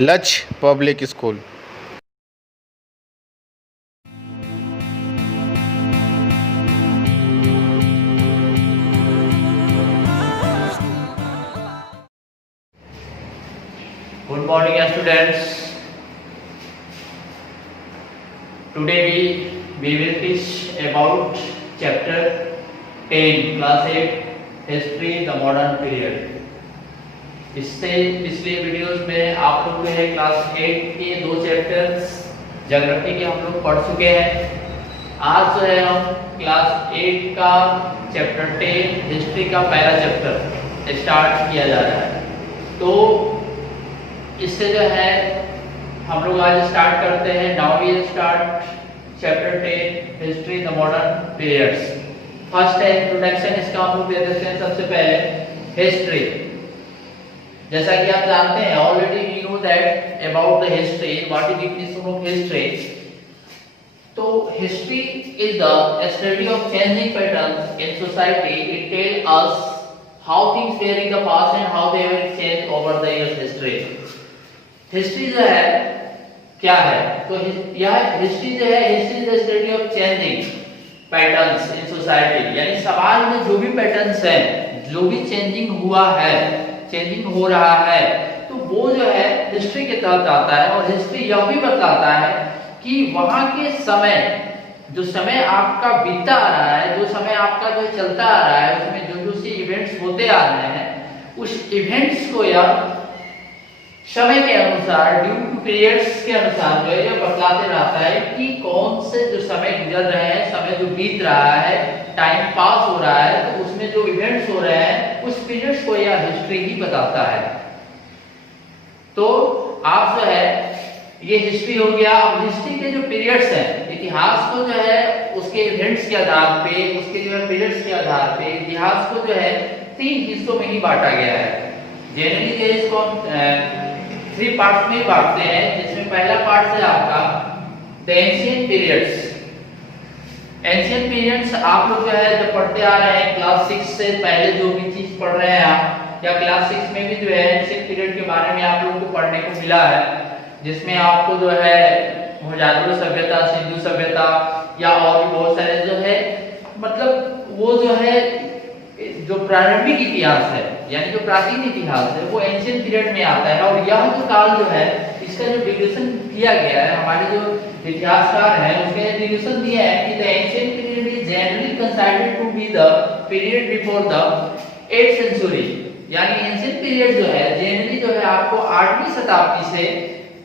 लक्ष्य public school. Good morning, students. Today we will teach about chapter 10, class 8, history, the modern period. इससे पिछले videos में आप लोग जो है क्लास 8 के दो चैप्टर्स ज्योग्राफी के हम लोग पढ़ चुके हैं। आज जो है हम क्लास 8 का चैप्टर 10 हिस्ट्री का पहला चैप्टर स्टार्ट किया जा रहा है। तो इससे जो है हम लोग आज स्टार्ट करते हैं। Now we start chapter 10 history the modern periods. First है इंट्रोडक्शन, इसका हम लोग दे देते हैं। सबसे पहले हिस्ट्री, जैसा कि आप जानते हैं already we know that about the history, what is definition of history. तो history is the study of changing patterns in society. It tell us how things were in the past and how they will change over the years. History जो है क्या है, तो यह history जो है, history is the study of changing patterns in society, यानी समाज में जो भी पैटर्न्स हैं, जो भी चेंजिंग हुआ है, चेंजिंग हो रहा है, तो वो जो है हिस्ट्री के तहत आता है। और हिस्ट्री यह भी बताता है कि वहां के समय, जो समय आपका बीता आ रहा है, जो समय आपका जो चलता आ रहा है, उसमें जो जो सी इवेंट्स होते आ रहे हैं, उस इवेंट्स को या समय के अनुसार, ड्यू टू पीरियड्स के अनुसार जो है ये बतलाते रहता है कि कौन से जो समय गुजर रहे हैं, समय जो बीत रहा है, टाइम पास हो रहा है, तो उसमें जो इवेंट्स हो रहे हैं उस पीरियड्स को यह हिस्ट्री ही बताता है। तो आप जो है ये हिस्ट्री हो गया। अब हिस्ट्री के जो पीरियड्स हैं, इतिहास को जो है उसके इवेंट्स के आधार पे, उसके जो है पीरियड्स के आधार पे इतिहास को जो है 3 हिस्सों में ही बांटा गया है। जनरली जो इसको 3 पार्ट्स में बांटते हैं, जिसमें पहला पार्ट है आपका the ancient periods. Ancient periods आप लोग जो है जब पढ़ते आ रहे हैं क्लास 6 से पहले जो भी चीज पढ़ रहे हैं आप, या क्लास 6 में भी जो है एंशिएंट पीरियड के बारे में आप लोगों को पढ़ने को मिला है, जिसमें आपको जो है मोहनजोदड़ो सभ्यता, सिंधु सभ्यता या और भी बहुत सारे जो है, मतलब वो जो है जो प्रारंभिक इतिहास है, यानी जो प्राचीन इतिहास है, वो एंशिएंट पीरियड में आता है। और यह जो काल जो है, इसका जो डिवीजन किया गया है, हमारे जो इतिहासकार हैं उसने डिवीजन दिया है कि the ancient period is generally considered to be the period before the 8th century. यानी एंशिएंट पीरियड जो है जनरली जो है आपको 8वीं शताब्दी से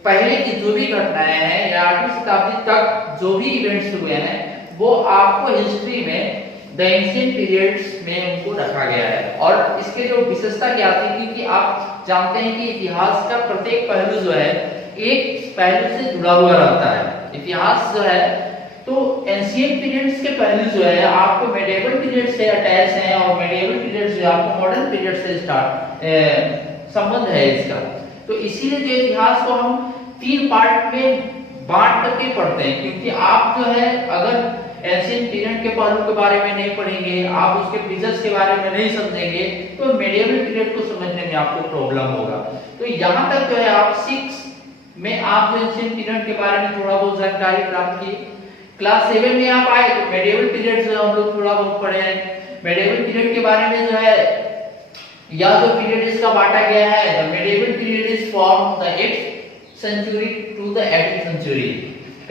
पहले की जो भी घटनाएं हैं या 8वीं शताब्दी तक जो भी इवेंट्स हुए हैं, वो आपको हिस्ट्री में द एंशिएंट पीरियड्स में उनको रखा गया है। और इसके जो विशेषता क्या थी, क्योंकि आप जानते हैं कि इतिहास का प्रत्येक पहलू जो है एक पहलू से जुड़ा हुआ रहता है। इतिहास जो है, तो एंशिएंट पीरियड्स के पहलू जो है आपको मेडिएवल पीरियड से अटैच हैं, और मेडिएवल पीरियड जो आपको मॉडर्न पीरियड से संबंध है इसका। तो इसीलिए जो इतिहास को हम 3 पार्ट में बांट करके पढ़ते हैं, क्योंकि आप जो है अगर एंशिएंट पीरियड के पहलू के बारे में नहीं पढ़ेंगे, आप उसके फीचर्स के बारे में नहीं समझेंगे, तो मेडिएवल पीरियड को समझने में आपको प्रॉब्लम होगा। तो यहाँ तक जो है आप 6 में आप जो एंशिएंट पीरियड के बारे में थोड़ा बहुत जानकारी प्राप्त की। क्लास 7 में आप आए तो मेडिएवल पीरियड जो हम लोग थोड़ा बहुत पढ़े हैं। मेडिएवल पीरियड के बारे में जो है, या जो पीरियड इसका बांटा गया है, the medieval period is from the 8th century to the 18th century.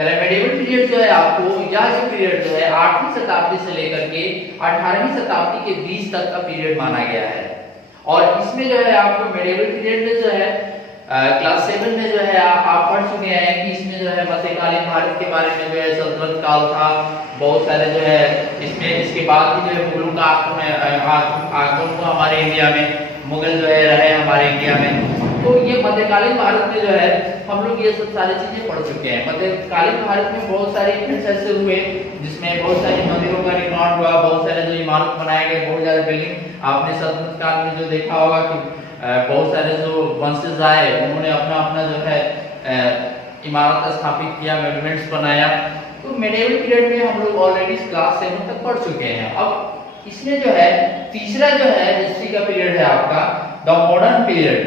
Medieval period जो है आपको, या जो पीरियड जो है 8वीं शताब्दी से लेकर के 18वीं शताब्दी के बीच तक का पीरियड माना गया है। और इसमें जो है आपको मेडिएवल पीरियड में जो है क्लास 7 में जो है आप पढ़ चुके हैं कि इसमें जो है मध्यकालीन भारत के बारे में जो है सल्तनत काल था, बहुत सारे जो है इसमें, इसके बाद भी जो है मुगलों का आक्रमण हुआ हमारे इंडिया में, मुगल जो है रहे हमारे इंडिया में। तो ये मध्यकालीन भारत में जो है हम लोग ये सब सारी चीजें पढ़ चुके हैं। मध्यकालीन भारत में बहुत सारे इवेंट्स ऐसे हुए जिसमें बहुत सारी मंदिरों का निर्माण हुआ, बहुत सारे जो इमारत बनाए गए, बहुत ज्यादा बिल्डिंग। आपने सल्तनत काल में जो देखा होगा कि बहुत सारे जो वंशज आए, उन्होंने अपना अपना जो है इमारत स्थापित किया, मॉन्यूमेंट्स बनाया। तो मेडिएवल पीरियड में हम लोग ऑलरेडी क्लास 7 तक पढ़ चुके हैं। अब इसमें जो है तीसरा जो है हिस्ट्री का पीरियड है आपका द मॉडर्न पीरियड।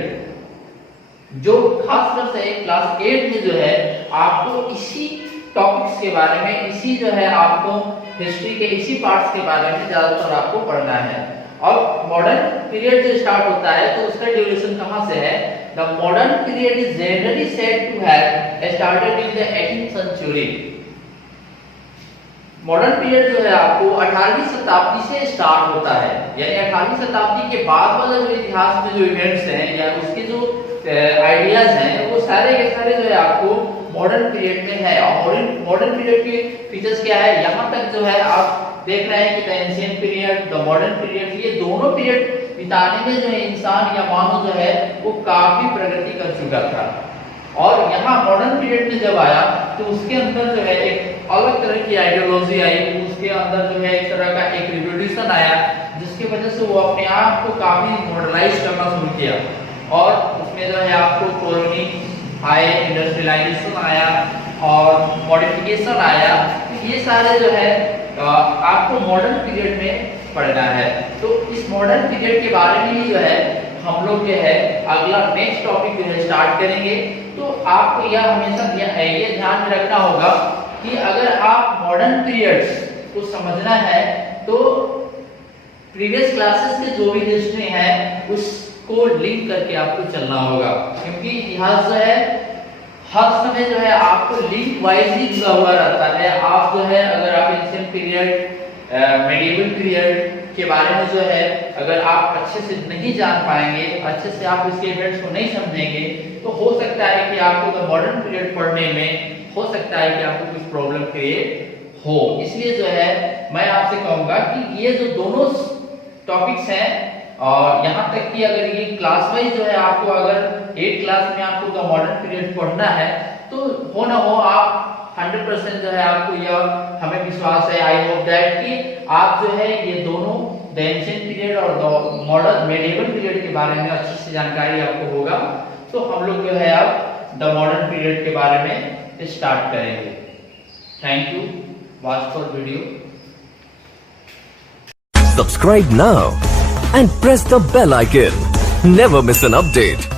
जो खासकर से क्लास 8 में जो है आपको इसी टॉपिक्स के बारे में, इसी जो है आपको हिस्ट्री के इसी पार्ट्स के बारे में ज्यादातर आपको पढ़ना है। और मॉडर्न पीरियड जो स्टार्ट होता है तो उसका ड्यूरेशन कहां से है? The modern period is generally said to have started in the 18th century. Modern period जो है आपको 18वीं शताब्दी से स्टार्ट होता है, यानी 18वीं शताब्दी के बाद वाला जो इतिहास में जो इवेंट्स हैं या उसके जो आइडियाज हैं वो सारे के सारे जो है आपको मॉडर्न पीरियड में है। और मॉडर्न पीरियड के फीचर्स क्या है? यहाँ तक जो है आप देख रहे हैं कि the ancient period, the modern period, ये दोनों पीरियड बिताने में जो है इंसान या मानव जो है वो काफी प्रगति कर चुका था। और यहाँ मॉडर्न पीरियड में जब आया तो उसके अंदर जो है एक अलग तरह की आइडियोलॉजी आई, उसके अंदर जो है एक तरह का एक रिवोल्यूशन आया जिसकी वजह से वो अपने आप को काफी मॉडर्नाइज करना शुरू किया। और उसमें जो है आपको कॉलोनी आए, इंडस्ट्रियलाइजेशन आया और मॉडिफिकेशन आया। तो ये सारे जो है आपको मॉडर्न पीरियड में पढ़ना है। तो इस मॉडर्न पीरियड के बारे में ही जो है हम लोग जो है अगला नेक्स्ट टॉपिक जो है स्टार्ट करेंगे। तो आपको यह हमेशा ये ध्यान में रखना होगा कि अगर आप मॉडर्न पीरियड्स को समझना है तो प्रीवियस क्लासेस के जो भी हिस्ट्री है उसको लिंक करके आपको चलना होगा, क्योंकि इतिहास जो है हर समय जो है आपको लिंक वाइज ही जुड़ा हुआ रहता है। आप जो है अगर आप एंशिएंट पीरियड, मेडिवल पीरियड के बारे में जो है अगर आप अच्छे से नहीं जान पाएंगे, अच्छे से आप इसके इवेंट्स को नहीं समझेंगे तो हो सकता है कि आपको तो मॉडर्न पीरियड पढ़ने में हो सकता है कि आपको कुछ प्रॉब्लम क्रिएट हो। इसलिए जो है मैं आपसे कहूंगा कि ये जो दोनों टॉपिक्स हैं और यहाँ तक कि अगर ये क्लास वाइज जो है आपको अगर 8 क्लास में आपको द मॉडर्न पीरियड पढ़ना है तो हो ना हो आप 100% जो है आपको यह हमें विश्वास है, आई होप दैट कि आप जो है ये दोनों द एंशिएंट पीरियड और द मॉडर्न मेडिवल पीरियड के बारे में अच्छी से जानकारी आपको होगा। तो हम लोग जो है अब द मॉडर्न पीरियड के बारे में स्टार्ट करेंगे। Thank you, watch for video. Subscribe now and press the bell icon. Never miss an update.